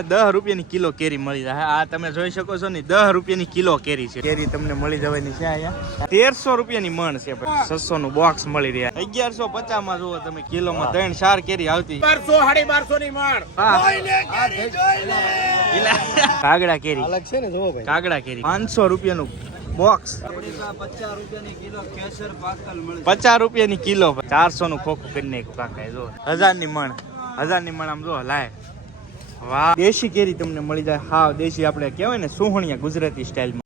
10 રૂપિયાની કિલો કેરી મળી જાય. આ તમે જોઈ શકો છો ને 10 રૂપિયાની કિલો કેરી છે. કેરી તમને મળી જવાની છે અહીંયા 1300 રૂપિયાની મણ છે. 600 નું બોક્સ મળી રહ્યા. 1150 માં જુઓ તમે કિલોમાં 3-4 કેરી આવતી. 1200-1250 ની મણ. કાગડા કેરી અલગ છે ને જુઓ ભાઈ. કાગડા કેરી 500 રૂપિયાનું બોક્સ. 50 રૂપિયાની કિલો કેસર પાકલ મળે. 50 રૂપિયાની કિલો 400 નું ખોખું કરી નાખ્યું કાકા. જો 1000 ની મણ. 1000 ની મણ આમ જો લાય. વાહ, દેશી કેરી તમને મળી જાય. હા દેશી આપણે કહેવાય ને સુહણિયા ગુજરાતી સ્ટાઇલમાં.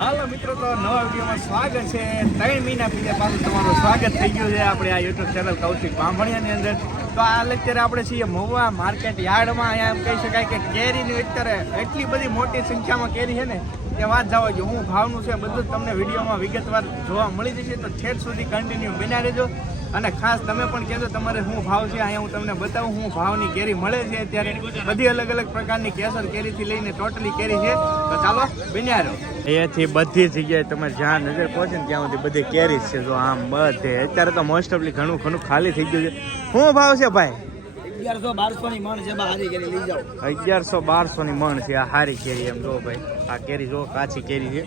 હાલો મિત્રો, તો નવા વિડીયોમાં સ્વાગત છે. 3 મહિના પછી પાછું તમારું સ્વાગત થઈ ગયું છે આપણે આ યુટ્યુબ ચેનલ કૌશિક બામણિયાની અંદર. તો આ અત્યારે આપણે છીએ મહુવા માર્કેટ યાર્ડમાં. અહીંયા એમ કહી શકાય કે કેરીની અત્યારે એટલી બધી મોટી સંખ્યામાં કેરી છે ને કે વાત જવા જો. હું ભાવનું છે બધું તમને વિડીયોમાં વિગતવાર જોવા મળી જશે. તો છેક સુધી કન્ટિન્યુ બન્યા રહેજો. અને ખાસ તમે પણ કહેજો તમારે શું ભાવ છે. અહીંયા હું તમને બતાવું શું ભાવની કેરી મળે છે અત્યારે. બધી અલગ અલગ પ્રકારની કેસર કેરીથી લઈને ટોટલી કેરી છે. તો ચાલો બન્યા રહો. અહીંયાથી બધી જગ્યાએ તમે જ્યાં નજર પહોંચે ને ત્યાં સુધી બધી કેરી છે. જો આમ બધે અત્યારે તો મોસ્ટ ઓફલી ઘણું ખાલી થઈ ગયું છે. શું ભાવ છે ભાઈ? 1100-1200 ની મણ છે. હારી કેરી લઈ જાઓ. 1100-1200 ની મણ છે આ હારી કેરી. એમ જો ભાઈ આ કેરી જો કાચી કેરી છે.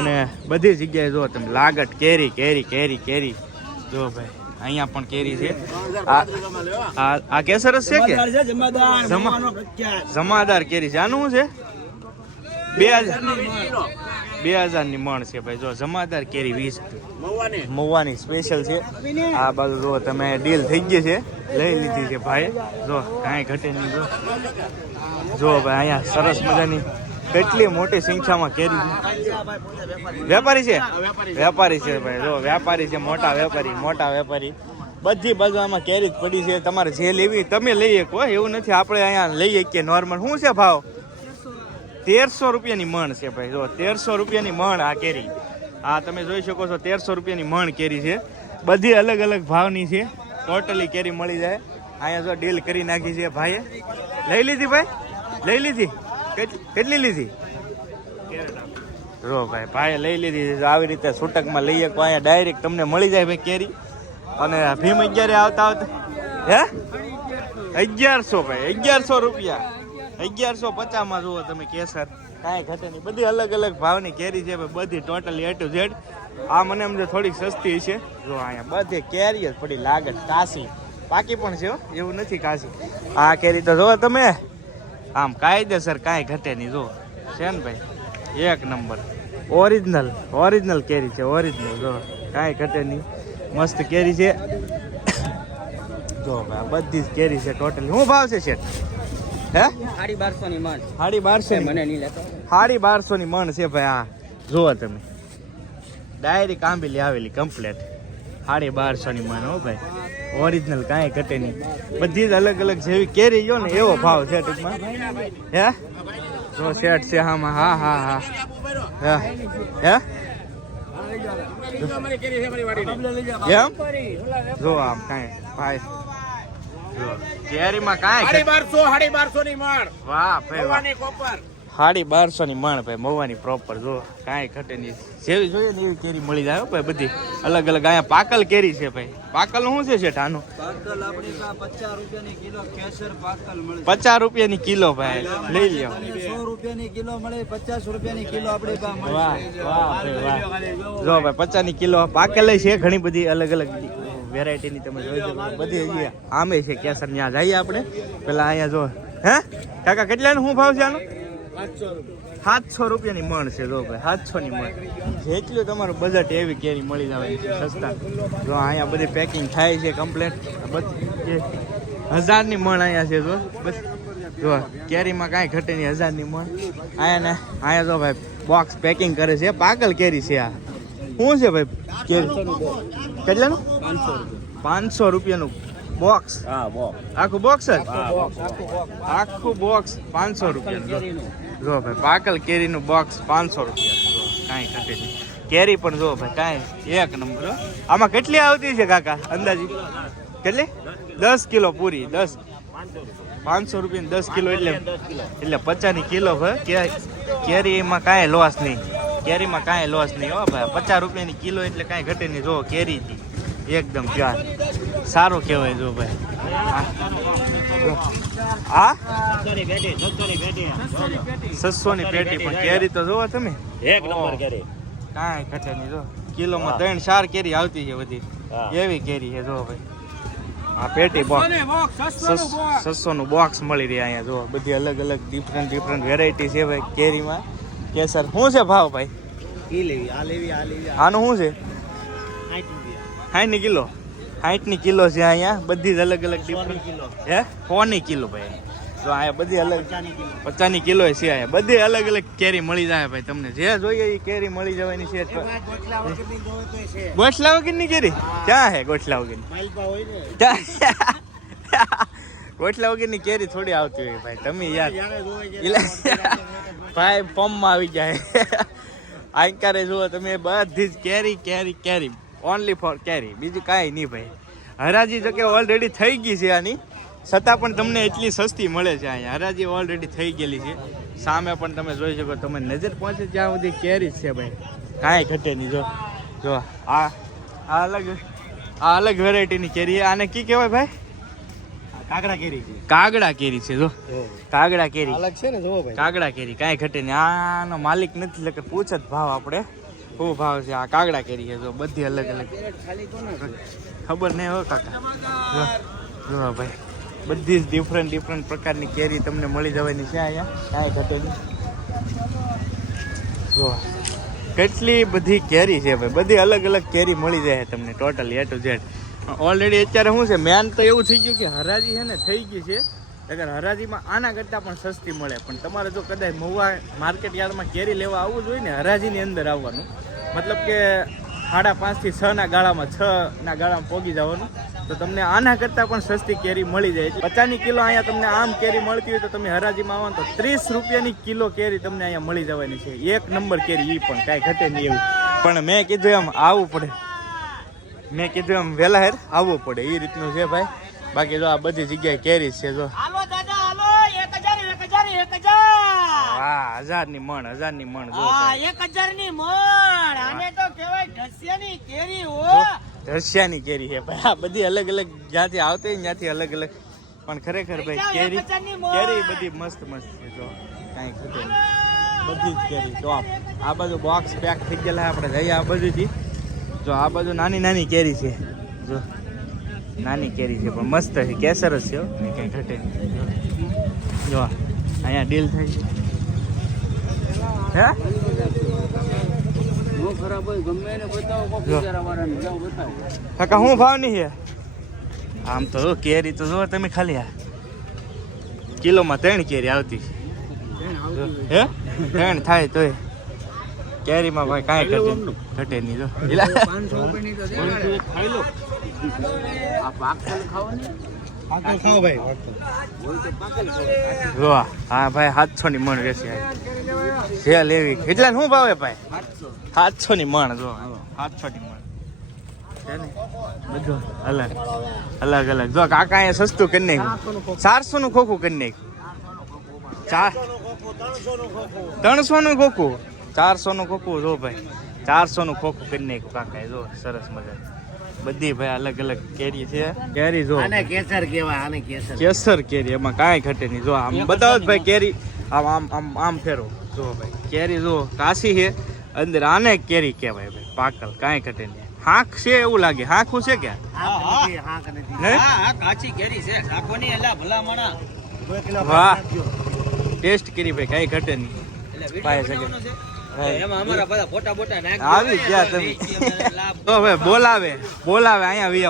અને બધી જગ્યાએ જો તમે લાગટ કેરી કેરી કેરી કેરી જો ભાઈ. અહીંયા પણ કેરી છે. આ કેસર જ છે કે જમાદાર કેરી છે. આનું શું છે? 2000 ની મણ છે ભાઈ. જો જમાદાર કેરી 20 મહુવાની સ્પેશિયલ છે. આ બાજુ જો તમે ડીલ થઈ ગઈ છે, લઈ લીધી છે ભાઈ. જો કાંઈ ઘટે નહીં. જો ભાઈ અહીંયા સરસ મજાની કેટલી મોટી સંખ્યામાં કેરી છે. વેપારી છે? વેપારી છે ભાઈ. જો વેપારી છે, મોટા વેપારી. બધી બાજુ આમાં કેરી જ પડી છે. તમારે જે લેવી તમે લઈ શકો, એવું નથી આપણે અહીંયા લઈ શકીએ નોર્મલ. શું છે ભાવ? 1300 રૂપિયાની મણ છે ભાઈ. જો 1300 રૂપિયાની મણ આ કેરી. આ તમે જોઈ શકો છો 1300 રૂપિયાની મણ કેરી છે. બધી અલગ અલગ ભાવની છે. ટોટલી કેરી મળી જાય. અહીંયા જો ડીલ કરી નાખી છે ભાઈએ. લઈ લીધી ભાઈ? લઈ લીધી? કેટલી લીધી? જો ભાઈએ લઈ લીધી. આવી રીતે છૂટકમાં લઈ શકો. અહીંયા ડાયરેક્ટ તમને મળી જાય ભાઈ કેરી. અને ભીમ 11 આવતા હે 1100 ભાઈ. 1100 રૂપિયા. 1150 માં જુઓ તમે કેસર. કાંઈ ઘટે નહીં. બધી અલગ અલગ ભાવની કેરી છે ભાઈ. બધી ટોટલી A to Z. આ મને એમ થોડીક સસ્તી છે. જો અહીંયા બધી કેરી જ પડી લાગે. કાશી પાકી પણ છે એવું નથી કાશી. આ કેરી તો જો તમે આમ કાયદેસર કાંઈ ઘટે નહીં. જો છે ને ભાઈ એક નંબર ઓરિજિનલ કેરી છે. ઓરિજિનલ જો કાંઈ ઘટે નહીં. મસ્ત કેરી છે. જો ભાઈ બધી જ કેરી છે ટોટલી. શું ભાવ છે શેઠ? હે 1250 ની મણ. 1250 મને નહીં લેતો. 1250 ની મણ છે ભાઈ. આ જુઓ તમે ડાયરેક્ટ આંબેલી આવેલી કમ્પ્લેટ. 1250 ની મણ હો ભાઈ. ઓરિજિનલ કાંઈ ઘટે નહીં. બધી જ અલગ અલગ જેવી કેરી જો ને એવો ભાવ છે ટૂંકમાં. હે જો શેઠ છે આમાં. હા હે એમ જો આમ કાંઈ ભાઈ કેરીમાં કાંઈ 1250 ની મણ. વાહ ભાઈ વાહ. 1250 ની મણ ભાઈ. મહુવાની પ્રોપર. જો કાંઈ ઘટે નહીં. જેવી જોઈએ ને એવી કેરી મળી જાય ભાઈ. બધી અલગ અલગ. અહીંયા પાકલ કેરી છે ભાઈ. પાકલ શું છે શેઠ આનું? પાકલ આપણી પાસે 50 રૂપિયાની કિલો કેસર પાકલ મળે. 50 રૂપિયાની કિલો ભાઈ. લઈ લ્યો. 100 રૂપિયાની કિલો મળે. 50 રૂપિયાની કિલો આપણી પાસે મળે. વાહ ભાઈ વાહ. જો ભાઈ 50 ની કિલો પાકેલ છે. ઘણી બધી અલગ અલગ વેરાયટીની તમે જોઈ શકો. બધી હજી આમે છે કેસર. ત્યાં જઈએ આપણે પેલા. અહીંયા જો હે કાકા કેટલાનો શું ભાવ છે આનો? 700 રૂપિયાની મણ છે. જો ભાઈ 700 ની મણ. જેટલું તમારું બજેટ એવી કેરી મળી જવાની છે સસ્તા. જો અહીંયા બધી પેકિંગ થાય છે કમ્પ્લેટ. બધી 1000 ની મણ અહીંયા છે. જો બસ જો કેરીમાં કાંઈ ઘટે નહીં. 1000 ની મણ. અહીંયા જો ભાઈ બોક્સ પેકિંગ કરે છે. પાકલ કેરી છે. આ શું છે ભાઈ કેરી? કેટલાનું? 500 રૂપિયાનું બોક્સ. આખું બોક્સ જ? આખું બોક્સ 500 રૂપિયાનું. જો ભાઈ પાકલ કેરીનું બોક્સ 500 રૂપિયાનું. કાંઈ ઘટે નહીં. કેરી પણ જો ભાઈ કાંઈ એક નંબર. આમાં કેટલી આવતી છે કાકા અંદાજી? કેટલી? 10 કિલો પૂરી. 500 રૂપિયા 10 કિલો એટલે 50 ની કિલો ભાઈ. કેરીમાં કાંઈ લોસ નહીં. કેરીમાં કાંઈ લોસ નહીં હો ભાઈ. 50 રૂપિયાની કિલો એટલે કાંઈ ઘટે નહીં. જો કેરી એકદમ પ્યાર સારું કહેવાય. જો ભાઈ હા 600 ની પેટી પણ કેરી તો જોવો તમે એક નંબર કેરી. કાંઈ ઘટે નહીં જો કિલોમાં 3-4 કેરી આવતી છે બધી હા. એવી કેરી છે જો ભાઈ આ પેટી બોક્સ 600 નું બોક્સ મળી રહે અહીંયા જો બધી અલગ અલગ ડિફરન્ટ વેરાયટી છે ભાઈ કેરીમાં કેસર શું છે ભાવ ભાઈ ઈ લેવી આ લેવી આ લેવી આનું શું છે 60 60 ની રૂપિયા કિલો 60 ની કિલો છે અહીંયા બધી જ અલગ અલગ ડિફરન્ટ કિલો હે 100 ની કિલો ભાઈ તો અહીંયા બધી અલગ 50 ની કિલો 50 ની કિલો છે અહીંયા બધી અલગ અલગ કેરી મળી જાય ભાઈ તમને જે જોઈએ એ કેરી મળી જવાની છે ગોટલા વગરની જોવે તોય છે ગોઠલા વગરની કેરી ક્યાં હે ગોઠલા વગરની માલપા હોય ને ગોઠલા વગરની કેરી થોડી આવતી હોય ભાઈ તમે યાર જ્યારે જોવે ભાઈ પંપમાં આવી જાય આંકારે જુઓ તમે બધી જ કેરી ઓનલી ફોર કેરી બીજું કાંઈ નહીં ભાઈ હરાજી જો કે ઓલરેડી થઈ ગઈ છે આની છતાં પણ તમને એટલી સસ્તી મળે છે અહીંયા હરાજી ઓલરેડી થઈ ગયેલી છે સામે પણ તમે જોઈ શકો તમે નજર પહોંચે ત્યાં સુધી કેરી જ છે ભાઈ કાંઈ ઘટે નહીં જો આ અલગ વેરાયટીની કેરી આને કી કહેવાય ભાઈ કાગડા કેરી છે જો કાગડા કેરી અલગ છે ને જોવો ભાઈ કાગડા કેરી કાંઈ ઘટે નહીં આનો માલિક નથી એટલે કે પૂછ જ ભાવ આપણે શું ભાવ છે આ કાગડા કેરી છે જો બધી અલગ અલગ ખબર નહીં હો કાકા જો ભાઈ બધી જ ડિફરન્ટ પ્રકારની કેરી તમને મળી જવાની છે અહીંયા કાંઈ ઘટે નહીં જો કેટલી બધી કેરી છે ભાઈ બધી અલગ અલગ કેરી મળી જાય તમને total A to Z already અત્યારે શું છે મેન તો એવું થઈ ગયું કે હરાજી છે ને થઈ ગઈ છે અગર હરાજીમાં આના કરતાં પણ સસ્તી મળે પણ તમારે જો કદાચ મહુવા માર્કેટ યાર્ડમાં કેરી લેવા આવવું જોઈએ ને હરાજીની અંદર આવવાનું મતલબ કે 5.5 થી 6 ના ગાળામાં 6 ના ગાળામાં પોગી જવાનું તો તમને આના કરતાં પણ સસ્તી કેરી મળી જાય 50 ની કિલો અહીંયા તમને આમ કેરી મળતી હોય તો તમે હરાજીમાં આવો તો 30 રૂપિયાની કિલો કેરી તમને અહીંયા મળી જવાની છે એક નંબર કેરી એ પણ કાંઈ ઘટે નહીં એવું પણ મેં કીધું એમ આવવું પડે મેં કીધું એમ વહેલા હેર આવવું પડે એ રીતનું છે ભાઈ બાકી જો આ બધી જગ્યાએ કેરી છે જો હાલો દાદા હાલો 1000 હા 1000 ની મણ જો હા ભાઈ. 1000 ની મણ આને તો કહેવાય ઢસિયાની કેરી હો રશિયાની કેરી છે ભાઈ આ બધી અલગ અલગ જ્યાંથી આવતી હોય ત્યાંથી અલગ અલગ પણ ખરેખર ભાઈ કેરી બધી મસ્ત છે જો કાંઈ ખોટું નહીં બધી જ કેરી તો આ બાજુ બોક્સ પેક થઈ ગયેલા આપણે જઈએ આ બાજુથી જો આ બાજુ નાની કેરી છે જો નાની કેરી છે પણ મસ્ત છે કેસર જ છે હો, કંઈ ઘટે નહીં જો અહીંયા ડીલ થઈ છે હે નો ખરાબ હોય ગમે એને બતાવો કોક જો. બિચારા વાળાને જાઓ બતાવો કાકા શું ભાવ નહીં છે આમ તો જો કેરી તો જો તમે ખાલી આ કિલોમાં 3 કેરી આવતી જો. હે 3 થાય તોય કેરીમાં ભાઈ કાંઈ ઘટે નહીં જો 500 રૂપિયાની તો દે ખાઈ લો આ પાકલ ખાઓ ને પાકલ ખાઓ ભાઈ હોય તો પાકલ ખાઓ જો હા ભાઈ 700 ની મણ રહેશે છે લેવી કેટલા શું ભાવે ભાઈ 700 ની મણ જો 700 ની મણ છે ને બધું અલગ જો કાકા એ સસ્તું કરી નાખ્યું 400 નું ખોખું કરી નાખ્યું 300 નું ખોખું 400 નું ખોખું જો ભાઈ 400 નું ખોખું કરી નાખ્યું કાકા એ જો સરસ મજા બધી ભાઈ અલગ કેરી છે કેરી જો આને કેસર કહેવાય આને કેસર કેસર કેરી એમાં કાંઈ ઘટે નહીં જો આમ બતાવો જ ભાઈ કેરી આમ ફેરો જો ભાઈ કેરી જો કાશી છે અંદર આને કેરી કહેવાય ભાઈ પાકલ કાંઈ ઘટે નહીં હાંક છે એવું લાગે હાંકું છે કે હાક નથી નહીં? હા કાચી કેરી છે શાકોની એલા ભલા માણા 2 કિલો વાહ ટેસ્ટ કરી ભાઈ કાંઈ ઘટે નહીં એટલે પાય વિડિયો શકે. બનાવવાનો છે એમાં અમારા બધા ફોટા નાખી આવી ગયા તમે તો ભાઈ બોલાવે અહીંયા વી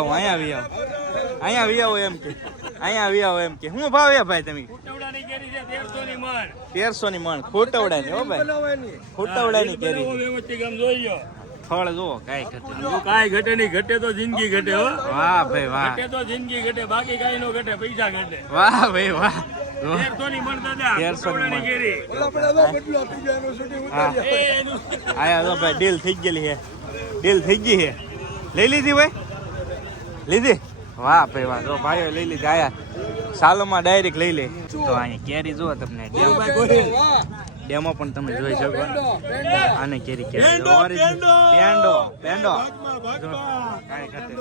આવો એમ કે શું ભાવ એ ભાઈ તમે 1300 ની મણ ખોટવડાની હો ભાઈ ખોટવડાની કેરી ફળ જુઓ કાંઈ ઘટે નહીં. કાંઈ ઘટે નહીં ઘટે તો જિંદગી ઘટે હો વાહ ભાઈ વાહ ઘટે તો જિંદગી ઘટે બાકી કાંઈ નો ઘટે પૈસા ઘટે વાહ ભાઈ વાહ જો. 1300 ની મણ દાદા 1300 ની મણ. કેરી હા આયા જો ભાઈ ડીલ થઈ ગયેલી છે ડીલ થઈ ગઈ છે લઈ લીધી ભાઈ લીધી વાહ ભાઈ વાહ જો ભાઈઓ લઈ લીધી આયા સાલોમાં ડાયરેક્ટ લઈ લે તો અહીંયા કેરી જુઓ તમને ડેમો પણ તમે જોઈ શકો આને કેરી કેરી પેંડો જો કાંઈ ઘટે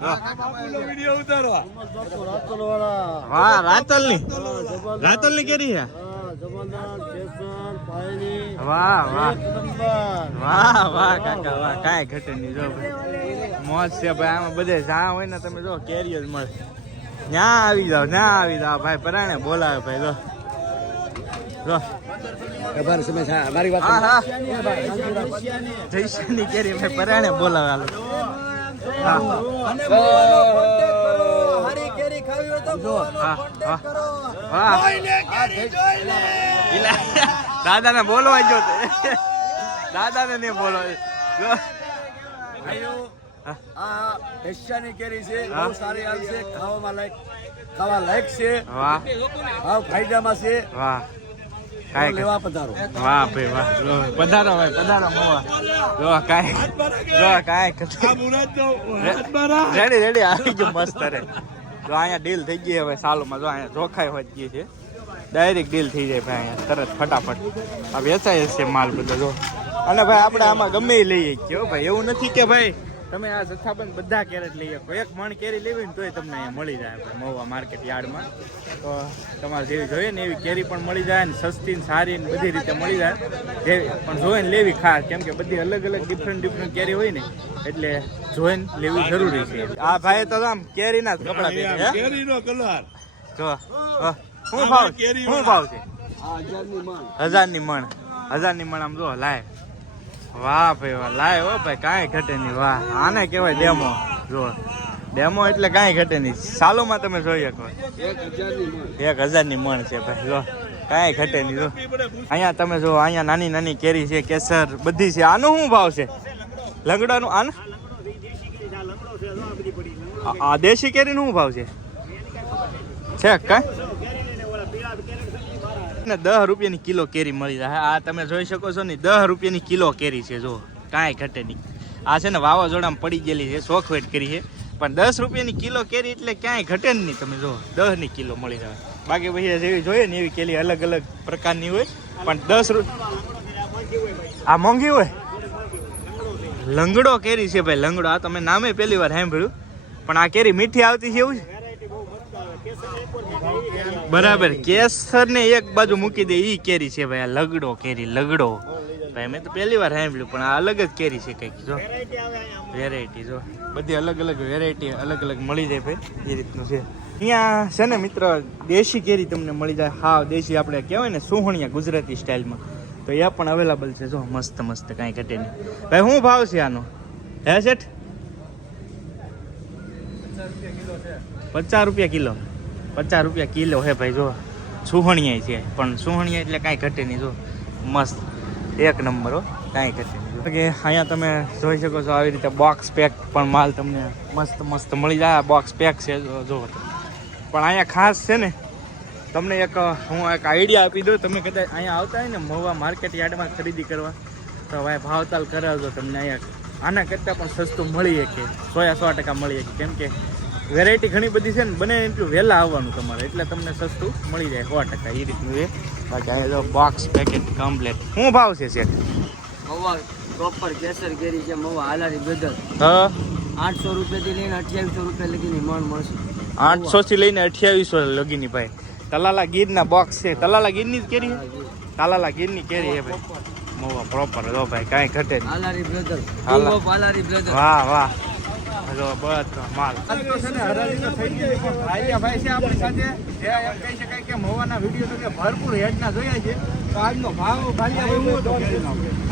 વિડીયો ઉતારો. વાહ રાતલ ની કેરી છે વાહ વાહ વાહ વાહ કાકા વાહ કાંઈ ઘટે નહીં જો ભાઈ મોજ છે ભાઈ આમાં બધે જ્યાં હોય ને તમે જો કેરીઓ જ મળે ત્યાં આવી જાવ ભાઈ પરાણે બોલાવે ભાઈ જો હા હા જયશ્રીની કેરી ભાઈ પરાણે બોલાવે હાલો દાદા ને બોલવા જો દાદા ને નહીં બોલવા એશિયાની કેરી છે બહુ સારી આવી છે ખાવા લાયક છે વાહ ફાયદામાં છે વાહ કાંઈ લેવા પધારો વાહ ભાઈ વાહ પધારો ભાઈ પધારો મોવા જો કાંઈ રેડી આવી ગયું મસ્ત રે જો અહીંયા ડીલ થઈ ગઈ હવે સાલુમાં જો અહીંયા ચોખાઈ હોઈ ગઈ છે ડાયરેક્ટ ડીલ થઈ જાય ભાઈ અહીંયા તરત ફટાફટ આ વેચાય છે માલ બધો જો અને ભાઈ આપણે આમાં ગમે એ લઈએ ગયો ભાઈ એવું નથી કે ભાઈ તમે આ જથ્થાબંધ બધા કેરેટ લઈ શકો એક મણ કેરી લેવી ને તોય તમને અહીંયા મળી જાય ભાઈ મહુવા માર્કેટ યાર્ડમાં તો તમારે જેવી જોઈએ ને એવી કેરી પણ મળી જાય ને સસ્તી ને સારી ને બધી રીતે મળી જાય જેવી પણ જોઈને લેવી ખાસ કેમ કે બધી અલગ અલગ ડિફરન્ટ કેરી હોય ને એટલે જોઈને લેવી જરૂરી છે આ ભાઈ તો આમ કેરીના જ કપડા પહેરે કેરીનો કલર જો શું ભાવ છે 1000ની મણ આમ જો લાય વાહ ભાઈ વાહ લાય હો ભાઈ કાંઈ ઘટે નહીં વાહ આને કહેવાય ડેમો જો ડેમો એટલે કાંઈ ઘટે નહીં સાલોમાં તમે જોઈ શકો 1000ની મણ છે ભાઈ જો કાંઈ ઘટે નહીં જો અહીંયા તમે જો અહીંયા નાની નાની કેરી છે કેસર બધી છે આનો શું ભાવ છે લંગડાનું આને આ દેશી કેરીનો શું ભાવ છે કાંઈ 10 રૂપિયાની કિલો કેરી મળી જાય આ તમે જોઈ શકો છો ને 10 રૂપિયાની કિલો કેરી છે જો કાંઈ ઘટે નહીં આ છે ને વાવાઝોડામાં પડી ગયેલી છે શોખવેટ કરી છે પણ 10 રૂપિયાની કિલો કેરી એટલે ક્યાંય ઘટે જ નહીં તમે જો 10ની કિલો મળી જાય બાકી પછી જેવી જોઈએ ને એવી કેરી અલગ અલગ પ્રકારની હોય પણ 10 રૂપિયા આ મોંઘી હોય લંગડો કેરી છે ભાઈ લંગડો આ તમે નામે પહેલી વાર સાંભળ્યું પણ આ કેરી મીઠી આવતી છે એવું છે બરાબર કેસર ને એક બાજુ મૂકી દે ઈ કેરી છે ભાઈ આ લગડો ભાઈ મેં તો પહેલી વાર સાંભળ્યું પણ આ અલગ જ કેરી છે કંઈક જો વેરાયટી જો બધી અલગ અલગ વેરાયટી અલગ અલગ મળી જાય ભાઈ એ રીતનું છે અહીંયા છે ને મિત્ર દેશી કેરી તમને મળી જાય હા દેશી આપણે કહેવાય ને સુહણિયા ગુજરાતી સ્ટાઇલમાં તો એ પણ અવેલેબલ છે જો મસ્ત કાંઈ ઘટે નહીં ભાઈ શું ભાવ છે આનો હે શેઠ 50 રૂપિયા કિલો 50 રૂપિયા કિલો હે ભાઈ જો સુહણિયા છે પણ સુહણિયા એટલે કાંઈ ઘટે નહીં જો મસ્ત એક નંબર હો કાંઈ ઘટે નહીં કે અહીંયા તમે જોઈ શકો છો આવી રીતે બોક્સ પેક પણ માલ તમને મસ્ત મળી જાય બોક્સ પેક છે જો પણ અહીંયા ખાસ છે ને તમને હું એક આઈડિયા આપી દઉં તમે કદાચ અહીંયા આવતા હોય ને મહુવા માર્કેટ યાર્ડમાં ખરીદી કરવા તો ભાઈ ભાવતાલ કરાવજો તમને અહીંયા આના કરતાં પણ સસ્તું મળી શકે 100% મળી શકે કેમ કે વેરાયટી ઘણી બધી છે ને બને એટલું વહેલા આવવાનું તમારે એટલે તમને સસ્તું મળી જાય 100% એ રીતનું છે બાકી અહીંયા બોક્સ પેકેટ કમ્પ્લેટ શું ભાવ છે શેઠ મહુવા પ્રોપર કેસર કેરી છે મહુવા હાલારી બદલ હા 800 રૂપિયાથી લઈને 2800 રૂપિયા લગીની મણ મળશે 800 થી લઈને 2800 લગીની ભાઈ તલાલા ગીરના બોક્સ છે તલાલા ગીરની જ કેરી તલાલા ગીરની કેરી છે ભાઈ મહુવા પ્રોપર જો ભાઈ કાંઈ ઘટે નહીં હાલારી બ્રધર હાલારી બ્રધર વાહ હલો બસ માલ છે ને હરાજી થઈ ગઈ પણ ભાઈ છે આપણી સાથે જે એમ કહી શકાય કે મહુવાના વિડીયો તમે ભરપૂર હેડના જોયા છે તો આજનો ભાવ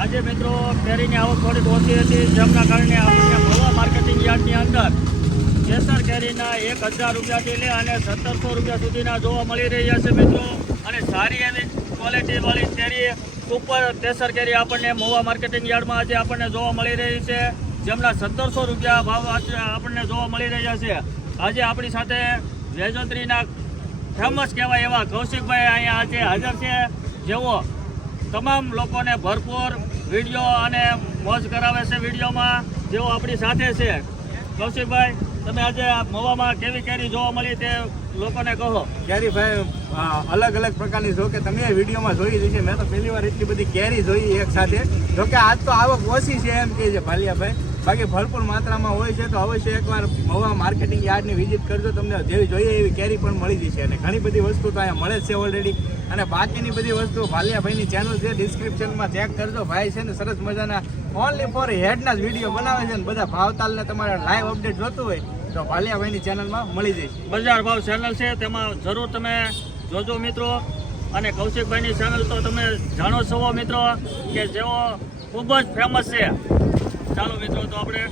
આજે મિત્રો કેરીની આવક થોડીક ઓછી હતી જેમના કારણે આપણને મહુવા માર્કેટિંગ યાર્ડની અંદર કેસર કેરીના 1000 રૂપિયાથી લે અને 1700 રૂપિયા સુધીના જોવા મળી રહ્યા છે મિત્રો અને સારી એવી ક્વોલિટી વાળી કેરી સુપર કેસર કેરી આપણને મહુવા માર્કેટિંગ યાર્ડમાં આજે આપણને જોવા મળી રહી છે જેમના 1700 રૂપિયા ભાવ આપણને જોવા મળી રહ્યા છે આજે આપણી સાથે વેજોત્રીના ફેમસ કહેવાય એવા કૌશિકભાઈ અહીંયા આજે હાજર છે જેઓ તમામ લોકોને ભરપૂર વિડીયો અને મોજ કરાવે છે વિડીયોમાં જેઓ આપણી સાથે છે કૌશિકભાઈ તમે આજે મહુવામાં કેવી કેરી જોવા મળી તે લોકોને કહો કેરી ભાઈ અલગ અલગ પ્રકારની જો કે તમે વિડીયોમાં જોઈ રહી છે મેં તો પહેલી વાર એટલી બધી કેરી જોઈ એક સાથે જો કે આજ તો આવક ઓછી છે એમ કહે છે ભાલિયાભાઈ બાકી ભરપૂર માત્રામાં હોય છે. તો અવશ્ય એકવાર મહુવા માર્કેટિંગ યાર્ડની વિઝિટ કરજો, તમને જેવી જોઈએ એવી કેરી પણ મળી જશે. અને ઘણી બધી વસ્તુ તો અહીંયા મળે જ છે ઓલરેડી. અને બાકીની બધી વસ્તુ ભાલિયાભાઈની ચેનલ છે, ડિસ્ક્રિપ્શનમાં ચેક કરજો. ભાઈ છે ને સરસ મજાના ઓનલી ફોર હેડના જ વિડીયો બનાવે છે. ને બધા ભાવતાલને તમારે લાઈવ અપડેટ જોતું હોય તો ભાલિયાભાઈની ચેનલમાં મળી જશે. બજાર ભાવ ચેનલ છે, તેમાં જરૂર તમે જોજો મિત્રો. અને કૌશિકભાઈની ચેનલ તો તમે જાણો છો મિત્રો કે જેઓ ખૂબ જ ફેમસ છે. ચાલો મિત્રો, તો આપણે